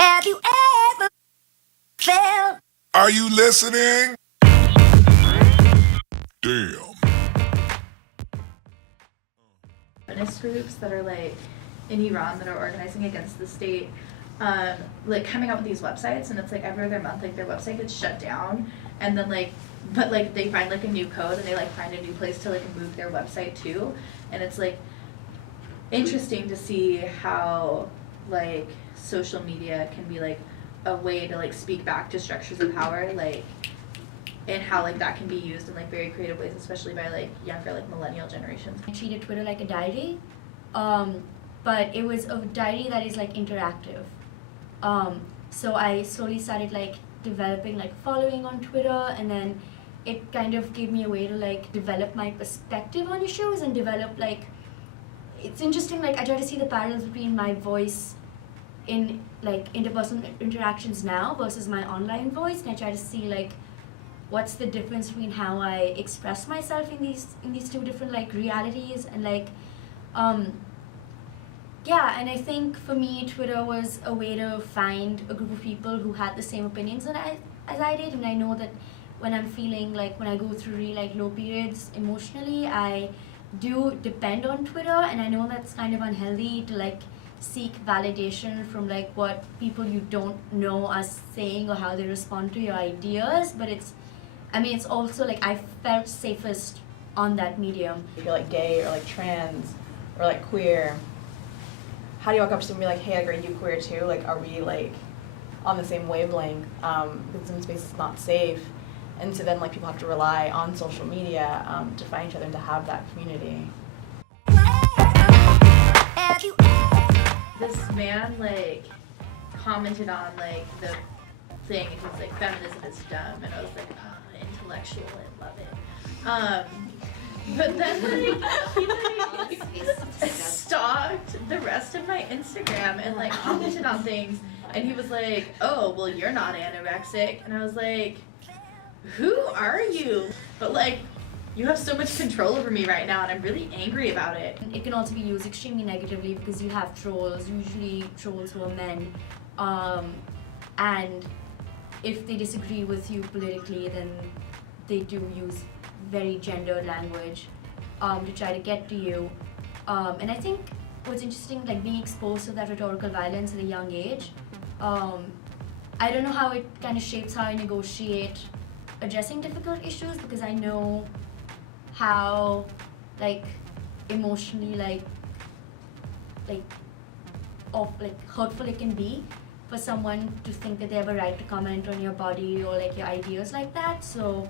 Have you ever felt? Are you listening? Damn. Feminist groups that are like in Iran that are organizing against the state, like coming out with these websites, and it's like every other month, like their website gets shut down, and then but they find like a new code, and they like find a new place to like move their website to, and it's like interesting to see how like social media can be like a way to like speak back to structures of power, like, and how like that can be used in like very creative ways, especially by like younger like millennial generations. I treated Twitter like a diary, but it was a diary that is like interactive. So I slowly started like developing like following on Twitter, and then it kind of gave me a way to like develop my perspective on issues and develop like, it's interesting, like I try to see the parallels between my voice in like interpersonal interactions now versus my online voice, and I try to see like what's the difference between how I express myself in these two different like realities, and like yeah, and I think for me Twitter was a way to find a group of people who had the same opinions as I did, and I know that when I'm feeling like, when I go through really like low periods emotionally, I do depend on Twitter, and I know that's kind of unhealthy to like seek validation from like what people you don't know are saying or how they respond to your ideas, but it's also like I felt safest on that medium. If you're like gay or like trans or like queer, how do you walk up to someone and be like, hey, I agree, you queer too? Like, are we like on the same wavelength? Because some space is not safe, and so then like people have to rely on social media to find each other and to have that community. Have you This man like commented on like the thing, and he was like, feminism is dumb, and I was like, oh, intellectual, I love it. But then like he like stalked the rest of my Instagram and like commented on things, and he was like, oh well, you're not anorexic, and I was like, who are you? But like, you have so much control over me right now, and I'm really angry about it. It can also be used extremely negatively because you have trolls, usually trolls who are men, and if they disagree with you politically, then they do use very gendered language to try to get to you. And I think what's interesting, like being exposed to that rhetorical violence at a young age, I don't know how it kind of shapes how I negotiate addressing difficult issues, because I know how like emotionally like hurtful it can be for someone to think that they have a right to comment on your body or like your ideas like that. So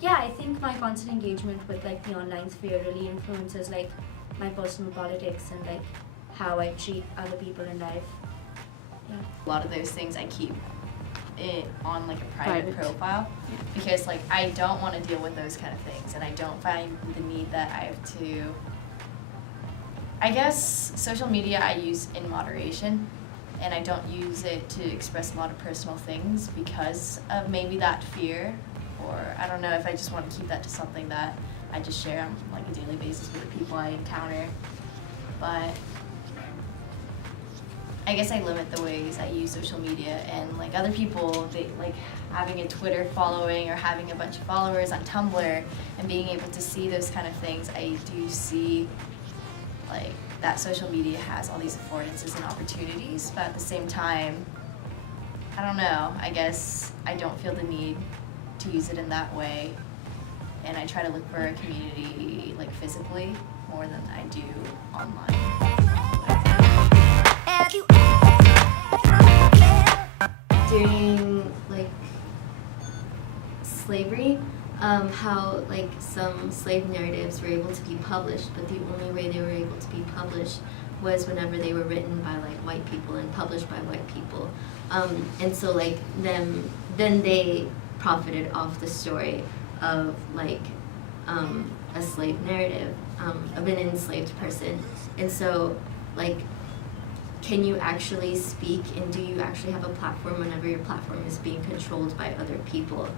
yeah, I think my constant engagement with like the online sphere really influences like my personal politics and like how I treat other people in life. Yeah. A lot of those things I keep it on like a private profile, because like I don't want to deal with those kind of things, and I don't find the need that I have to. I guess social media I use in moderation, and I don't use it to express a lot of personal things because of maybe that fear, or I don't know if I just want to keep that to something that I just share on like a daily basis with the people I encounter. But I guess I limit the ways I use social media, and like other people, they like having a Twitter following or having a bunch of followers on Tumblr and being able to see those kind of things. I do see like that social media has all these affordances and opportunities, but at the same time, I don't know, I guess I don't feel the need to use it in that way, and I try to look for a community like physically more than I do online. have you During like slavery, how like some slave narratives were able to be published, but the only way they were able to be published was whenever they were written by like white people and published by white people, and so like then they profited off the story of like a slave narrative of an enslaved person, and so like, can you actually speak, and do you actually have a platform whenever your platform is being controlled by other people?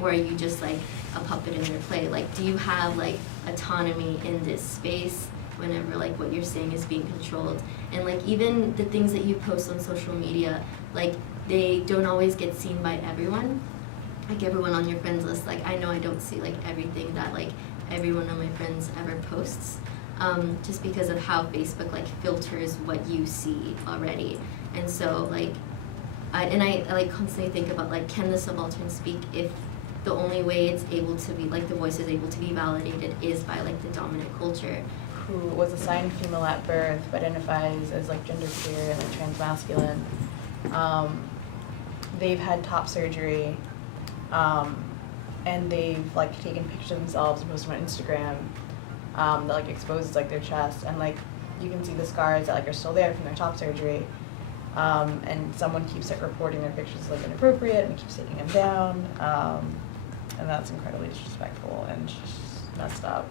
Or are you just like a puppet in their play? Like, do you have like autonomy in this space whenever like what you're saying is being controlled. And like even the things that you post on social media, like they don't always get seen by everyone. Like everyone on your friends list, like I know I don't see like everything that like every one of my friends ever posts, just because of how Facebook like filters what you see already. And so like I like constantly think about like, can the subaltern speak if the only way it's able to be like the voice is able to be validated is by like the dominant culture. Who was assigned female at birth but identifies as like genderqueer and like transmasculine. They've had top surgery, and they've like taken pictures of themselves and posted them on Instagram that like exposes like their chest, and like you can see the scars that like are still there from their top surgery. And someone keeps like reporting their pictures as like inappropriate and keeps taking them down, and that's incredibly disrespectful and just messed up.